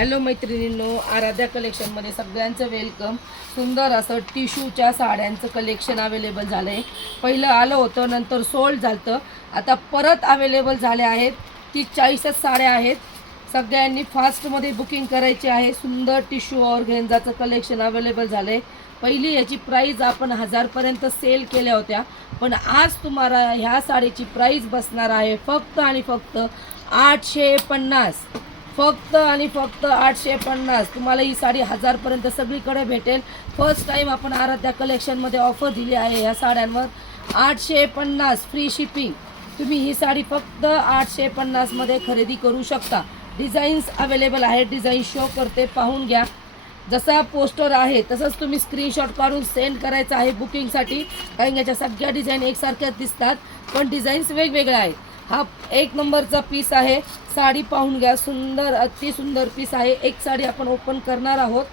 Hello मैत्रिणींनो, आराध्या कलेक्शनमध्ये सगळ्यांचं welcome. सुंदर असं टिश्यूच्या साड्यांचं कलेक्शन अवेलेबल झालं आहे. पहिलं आलं होतं, नंतर सोल्ड झालं, आता परत अवेलेबल झाले आहेत. 30-40 साड्या आहेत. सगळ्यांनी फास्टमध्ये बुकिंग करायची आहे. सुंदर टिश्यू ऑर्गेन्झाचं कलेक्शन अवेलेबल झालं आहे. पहिली याची प्राईज आपण 1000पर्यंत सेल केल्या होत्या, पण आज तुम्हाला ह्या साडीची प्राईज बसणार आहे फक्त आणि फक्त 850. फक्त आणि फक्त 850. तुम्हाला ही साडी 1000पर्यंत सगळीकडे भेटेल. फर्स्ट टाईम आपण आराध्या कलेक्शनमध्ये ऑफर दिली आहे या साड्यांवर. 850 फ्री शिपिंग. तुम्ही ही साडी फक्त 850मध्ये खरेदी करू शकता. डिझाईन्स अवेलेबल आहेत. डिझाईन शो करते, पाहून घ्या. जसा पोस्टर आहे तसंच तुम्ही स्क्रीनशॉट काढून सेंड करायचं आहे बुकिंगसाठी. कारण याच्या सगळ्या डिझाईन एकसारख्याच दिसतात, पण डिझाईन्स वेगवेगळ्या आहेत. हा 1 नंबरचा पीस आहे. साडी पाहून घ्या. सुंदर, अति सुंदर पीस आहे. एक साडी आपण ओपन करणार आहोत.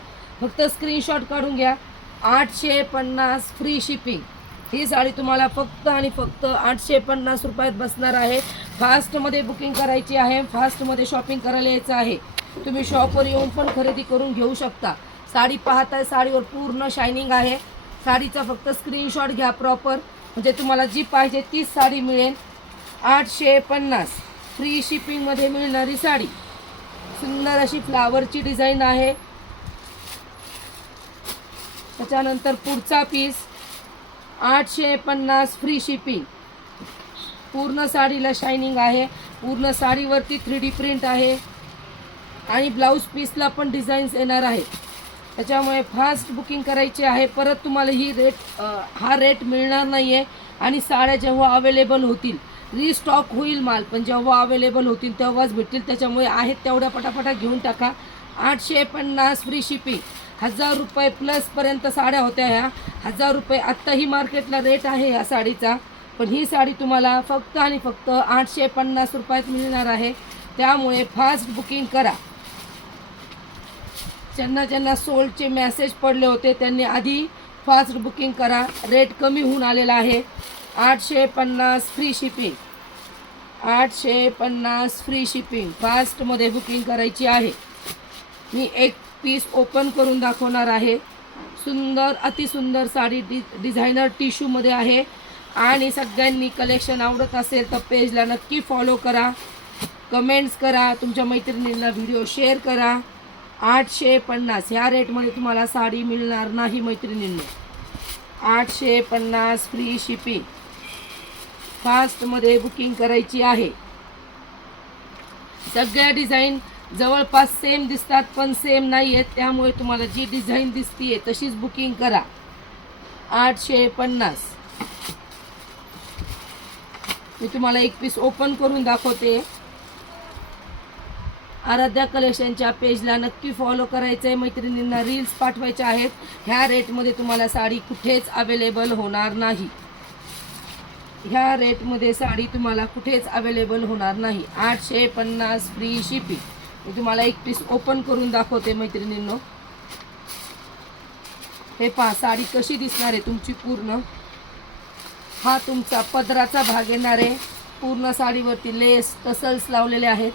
फक्त स्क्रीनशॉट काढून घ्या. 850 फ्री शिपिंग. ही साडी तुम्हाला फक्त आणि फक्त 850 रुपयात बसणार आहे. फास्टमध्ये बुकिंग करायची आहे. फास्टमध्ये शॉपिंग करायला यायचं आहे. तुम्ही शॉपवर येऊन पण खरेदी करून घेऊ शकता. साडी पाहताय, साडीवर पूर्ण शायनिंग आहे. साडीचा फक्त स्क्रीनशॉट घ्या प्रॉपर, म्हणजे तुम्हाला जी पाहिजे तीच साडी मिळेल. 850 फ्री शिपिंगमध्ये मिळणारी साडी. सुंदर अशी फ्लावरची डिझाईन आहे. त्याच्यानंतर पुढचा पीस 850 फ्री शिपिंग. पूर्ण साडीला शायनिंग आहे. पूर्ण साडीवरती 3D प्रिंट आहे आणि ब्लाऊज पीसला पण डिझाईन्स येणार आहे. त्याच्यामुळे फास्ट बुकिंग करायची आहे. परत तुम्हाला हा रेट मिळणार नाही आहे. आणि साड्या जेव्हा अवेलेबल होतील, रिस्टॉक होईल माल, पण जेव्हा अवेलेबल होतील तेव्हाच भेटतील. त्याच्यामुळे आहेत तेवढ्या पटापटा घेऊन टाका. 850 फ्री शिपिंग. 1000 रुपये प्लसपर्यंत साड्या होत्या ह्या. 1000 रुपये आत्ताही मार्केटला रेट आहे या साडीचा, पण ही साडी तुम्हाला फक्त आणि फक्त 850 रुपयात मिळणार आहे. त्यामुळे फास्ट बुकिंग करा. ज्यांना सोल्डचे मेसेज पडले होते त्यांनी आधी फास्ट बुकिंग करा. रेट कमी होऊन आलेला आहे. 850 फ्री शिपिंग. 850 free shipping. फास्टमध्ये बुकिंग करायची आहे. मी एक पीस ओपन करून दाखवणार आहे. सुंदर, अतिसुंदर साडी डिझायनर टिश्यूमध्ये आहे. आणि सगळ्यांनी कलेक्शन आवडत असेल तर पेजला नक्की फॉलो करा, कमेंट्स करा, तुमच्या मैत्रिणींना व्हिडिओ शेअर करा. 850 ह्या रेटमध्ये तुम्हाला साडी मिळणार नाही मैत्रिणींनी. 850 फ्री शिपिंग. फास्टमध्ये बुकिंग करायची आहे. सगळ्या डिझाईन जवळपास सेम दिसतात, पण सेम नाही आहेत. त्यामुळे तुम्हाला जी डिझाईन दिसतीये तशीच बुकिंग करा. 850. मी तुम्हाला एक पीस ओपन करून दाखवते. आराध्या कलेक्शनच्या पेजला नक्की फॉलो करायचं आहे. मैत्रिणींना रील्स पाठवायच्या आहेत. ह्या रेटमध्ये तुम्हाला साडी कुठेच अवेलेबल होणार नाही. ह्या रेटमध्ये साडी तुम्हाला कुठेच अवेलेबल होणार नाही. 850 फ्री शिपिंग. मी तुम्हाला एक पीस ओपन करून दाखवते मैत्रिणींनो. हे पहा साडी कशी दिसणार आहे तुमची पूर्ण. हा तुमचा पदराचा भाग येणार आहे. पूर्ण साडीवरती लेस, टसल्स लावलेले आहेत.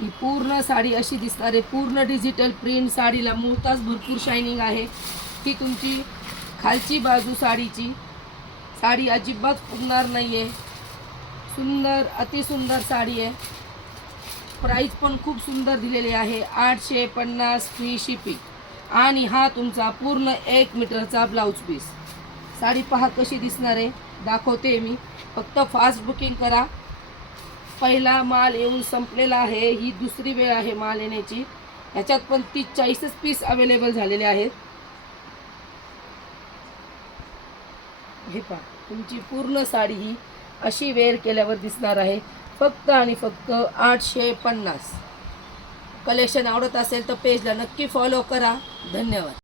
ही पूर्ण साडी अशी दिसणार आहे. पूर्ण डिजिटल प्रिंट. साडीला मोताच भरपूर शायनिंग आहे. ही तुमची खालची बाजू साडीची. साडी अजिबात फुगणार नाही आहे. सुंदर, अतिसुंदर साडी आहे. प्राईस पण खूप सुंदर दिलेली आहे. 850 फ्री शिपिंग. आणि हा तुमचा पूर्ण 1 मीटरचा ब्लाऊज पीस. साडी पहा कशी दिसणार आहे, दाखवते मी. फक्त फास्ट बुकिंग करा. पहिला माल येऊन संपलेला आहे. ही दुसरी वेळ आहे माल येण्याची. ह्याच्यात पण 30-40 पीस अवेलेबल झालेले आहेत. हे पहा तुमची पूर्ण साडी ही अशी वेअर केल्यावर दिसणार आहे. फक्त आणि फक्त 850. कलेक्शन आवडत असेल तर पेजला नक्की फॉलो करा. धन्यवाद.